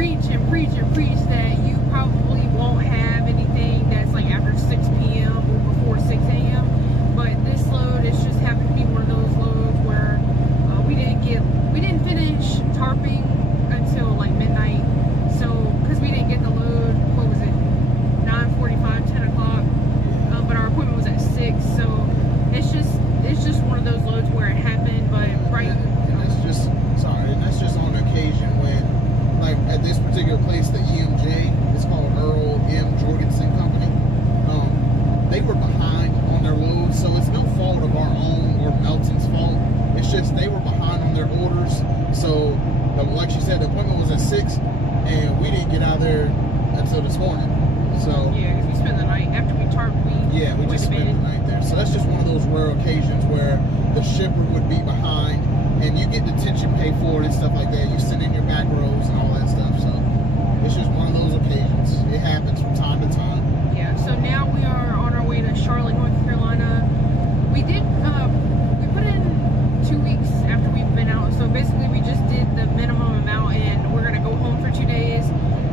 preach and preach and preach that you probably won't have anything that's like after 6 p.m. or before 6 a.m. But this load, it's just happened to be one of those loads where we didn't finish tarping until like midnight. So, because we didn't get the load, what was it, 9:45, 10 o'clock, but our appointment was at 6. So it's just one of those loads where it happened. But right, and that's just on occasion when, like at this particular place, the EMJ, it's called Earl M. Jorgensen Company. They were behind on their loads, so it's no fault of our own or Melton's fault. It's just they were behind on their orders. So, like she said, the appointment was at 6, and we didn't get out of there until this morning. So yeah, because we spent the night after we tarped. We just spent the night there. So that's just one of those rare occasions where the shipper would be behind, and you get detention pay for it and stuff like that. You send in your back rows and all that stuff. So it's just one of those occasions. It happens from time to time. Yeah. So now we are on our way to Charlotte, North Carolina. We put in 2 weeks after we've been out. So basically we just did the minimum amount, and we're gonna go home for 2 days.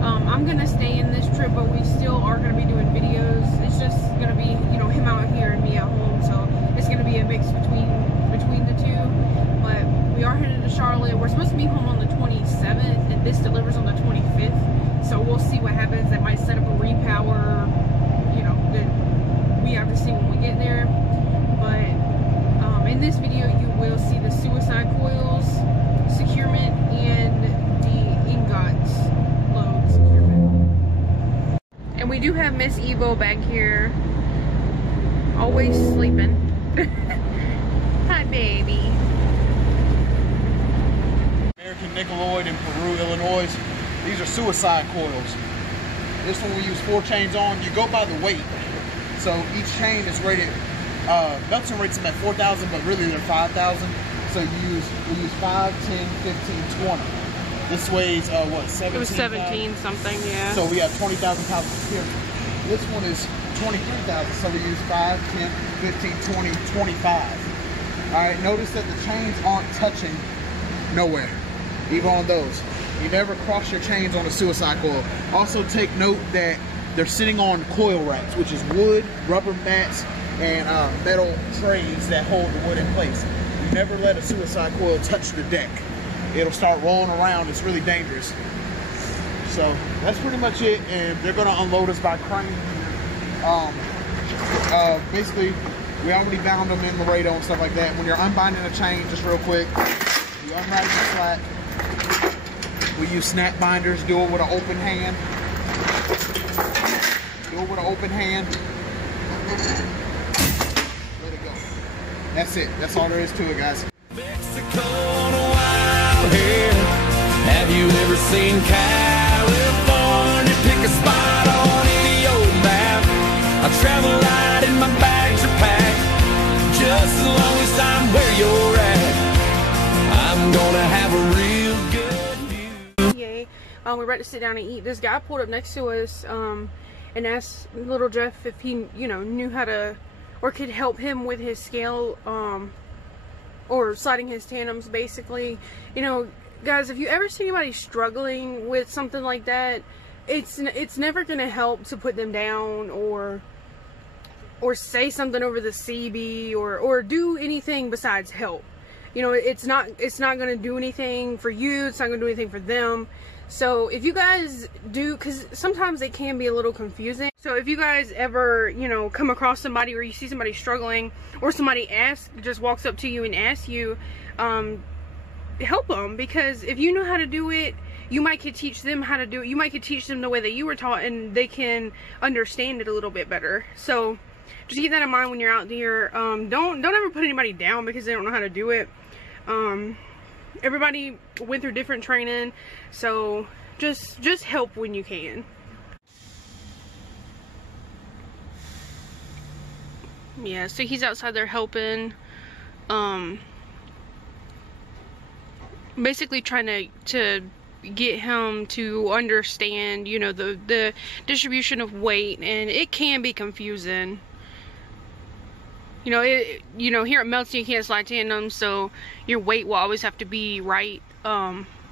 I'm gonna stay in this trip, but we still are gonna be doing videos. It's just gonna be, you know, him out here and me at home. So it's gonna be a mix between the two. But we are headed to Charlotte. We're supposed to be home on the 27th, and this delivers on the 25th. So we'll see what happens. That might set up a repower. You know, that we have to see when we get there. But in this video, you will see the suicide coils, securement, and the Ingot load securement. And we do have Miss Evo back here, always sleeping. Hi, baby. American Nickeloid in Peru, Illinois. These are suicide coils. This one we use 4 chains on. You go by the weight. So each chain is rated, Melton rates them at 4,000, but really they're 5,000. So we use 5, 10, 15, 20. This weighs, what, 17? It was 17 something, yeah. So we have 20,000 pounds of securement. This one is 23,000, so we use 5, 10, 15, 20, 25. All right, notice that the chains aren't touching nowhere, even on those. You never cross your chains on a suicide coil. Also take note that they're sitting on coil racks, which is wood, rubber mats, and metal trays that hold the wood in place. You never let a suicide coil touch the deck. It'll start rolling around. It's really dangerous. So that's pretty much it, and they're gonna unload us by crane. Basically, we already bound them in Laredo and stuff like that. When you're unbinding a chain, just real quick, you unravel the slack. We use snap binders. Do it with an open hand. Do it with an open hand. Let it go. That's it. That's all there is to it, guys. Mexico on a wild hair. Have you ever seen California? Pick a spot on any old map. I travel light and my bags are packed. Just as long as I'm where you're at, I'm gonna have a real good view. Yay. We're about to sit down and eat. This guy pulled up next to us and asked little Jeff if he, you know, knew how to, or could help him with his scale, or sliding his tandems, basically. You know, guys, if you ever see anybody struggling with something like that, it's never gonna help to put them down or say something over the CB or do anything besides help. You know, it's not gonna do anything for you. It's not gonna do anything for them. So if you guys do, because sometimes it can be a little confusing. So if you guys ever, you know, come across somebody or you see somebody struggling, or somebody just walks up to you and asks you, help them. Because if you know how to do it, you might could teach them how to do it. You might could teach them the way that you were taught, and they can understand it a little bit better. So just keep that in mind when you're out there. Don't ever put anybody down because they don't know how to do it. Everybody went through different training, so just help when you can. Yeah, so he's outside there helping, basically trying to get him to understand, you know, the distribution of weight, and it can be confusing. You know, here at Melton you can't slide tandems, so your weight will always have to be right,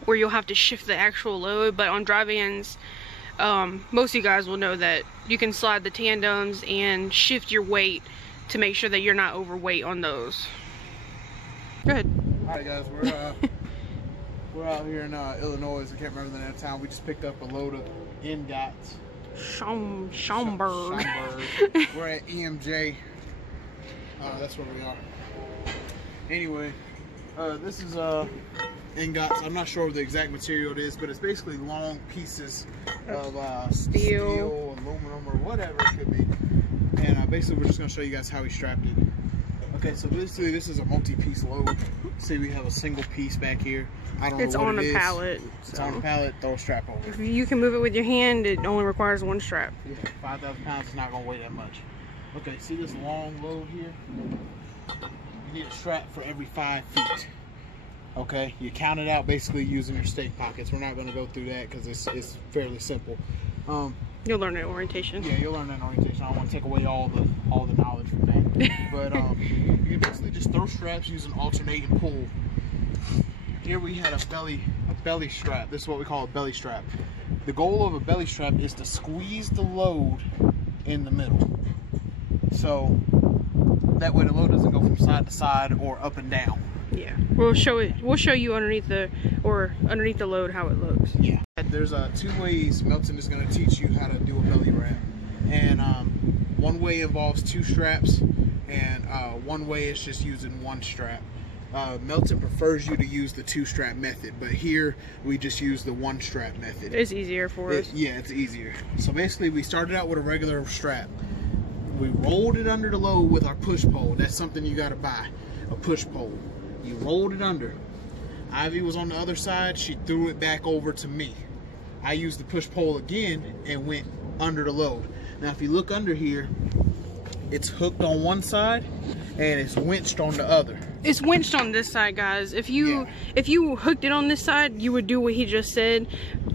where you'll have to shift the actual load. But on dry vans, most of you guys will know that you can slide the tandems and shift your weight to make sure that you're not overweight on those. Go ahead. All right, guys, we're out here in Illinois. I can't remember the name of town. We just picked up a load of Ingots. Schaumburg. We're at EMJ. That's where we are. Anyway, this is Ingots. I'm not sure of the exact material it is, but it's basically long pieces of steel, aluminum, or whatever it could be. And basically, we're just going to show you guys how we strapped it. Okay, so basically, this is a multi-piece load. See, we have a single piece back here. I don't know what it is. It's on a pallet. It's on a pallet. Throw a strap over. If you can move it with your hand, it only requires one strap. Yeah, 5,000 pounds is not going to weigh that much. Okay, see this long load here? You need a strap for every 5 feet. Okay, you count it out basically using your stake pockets. We're not going to go through that because it's fairly simple. You'll learn it in orientation. Yeah, you'll learn that in orientation. I don't want to take away all the knowledge from that. But you basically just throw straps using alternating pull. Here we had a belly strap. This is what we call a belly strap. The goal of a belly strap is to squeeze the load in the middle. So that way the load doesn't go from side to side or up and down. Yeah, we'll show you underneath the load how it looks. Yeah, there's 2 ways Melton is going to teach you how to do a belly wrap, and one way involves 2 straps, and one way is just using 1 strap. Melton prefers you to use the 2-strap method, but here we just use the 1-strap method. It's easier for us. Yeah, it's easier. So basically, we started out with a regular strap. We rolled it under the load with our push pole. That's something you got to buy, a push pole. You rolled it under. Ivy was on the other side. She threw it back over to me. I used the push pole again and went under the load. Now, if you look under here, it's hooked on one side and it's winched on the other. It's winched on this side, guys. If you hooked it on this side, you would do what he just said.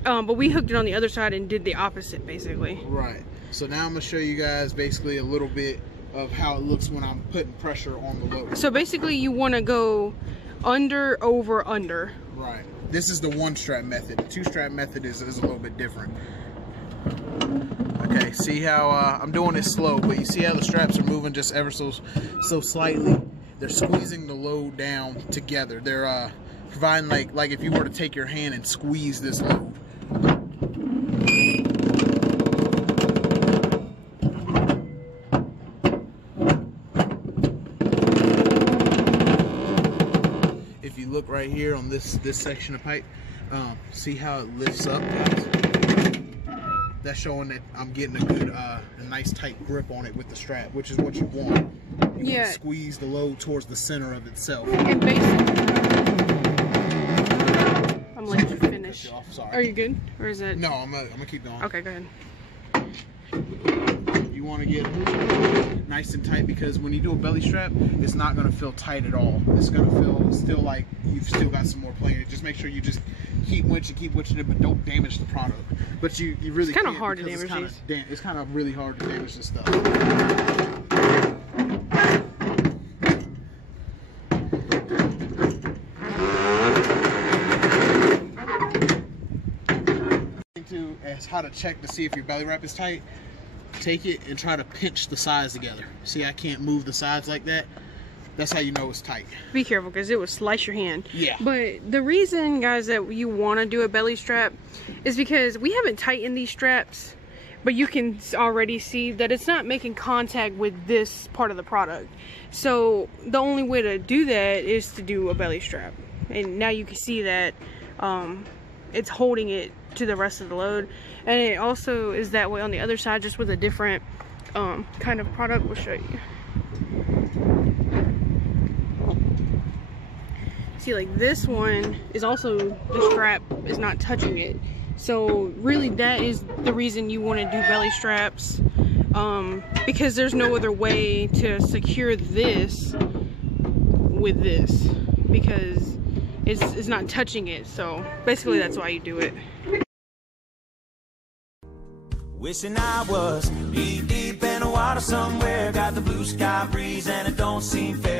But we hooked it on the other side and did the opposite, basically. Right. So now I'm going to show you guys basically a little bit of how it looks when I'm putting pressure on the load. So basically you want to go under, over, under. Right. This is the 1-strap method. The 2-strap method is a little bit different. Okay, see how I'm doing this slow, but you see how the straps are moving just ever so slightly? They're squeezing the load down together. They're providing like if you were to take your hand and squeeze this load. Look right here on this section of pipe, see how it lifts up, guys? That's showing that I'm getting a good a nice tight grip on it with the strap, which is what you want. You want to squeeze the load towards the center of itself. And basically, I'm letting you finish. Sorry. Are you good, or is it? No, I'm gonna keep going. Okay, go ahead. You want to get nice and tight, because when you do a belly strap, it's not going to feel tight at all. It's going to feel still like you've still got some more play in it. Just make sure you just keep winching it, but don't damage the product. But you really can't. It's kind of hard to damage these. It's kind of really hard to damage this stuff. As how to check to see if your belly wrap is tight, take it and try to pinch the sides together. See, I can't move the sides like that. That's how you know it's tight. Be careful, because it will slice your hand. Yeah. But the reason, guys, that you want to do a belly strap is because we haven't tightened these straps, but you can already see that it's not making contact with this part of the product. So the only way to do that is to do a belly strap. And now you can see that it's holding it to the rest of the load, and it also is that way on the other side, just with a different kind of product. We'll show you. See, like this one is also, the strap is not touching it, so really that is the reason you want to do belly straps, because there's no other way to secure this with this, because it's not touching it. So basically that's why you do it. Wishing I was deep in the water somewhere, got the blue sky breeze and it don't seem fair.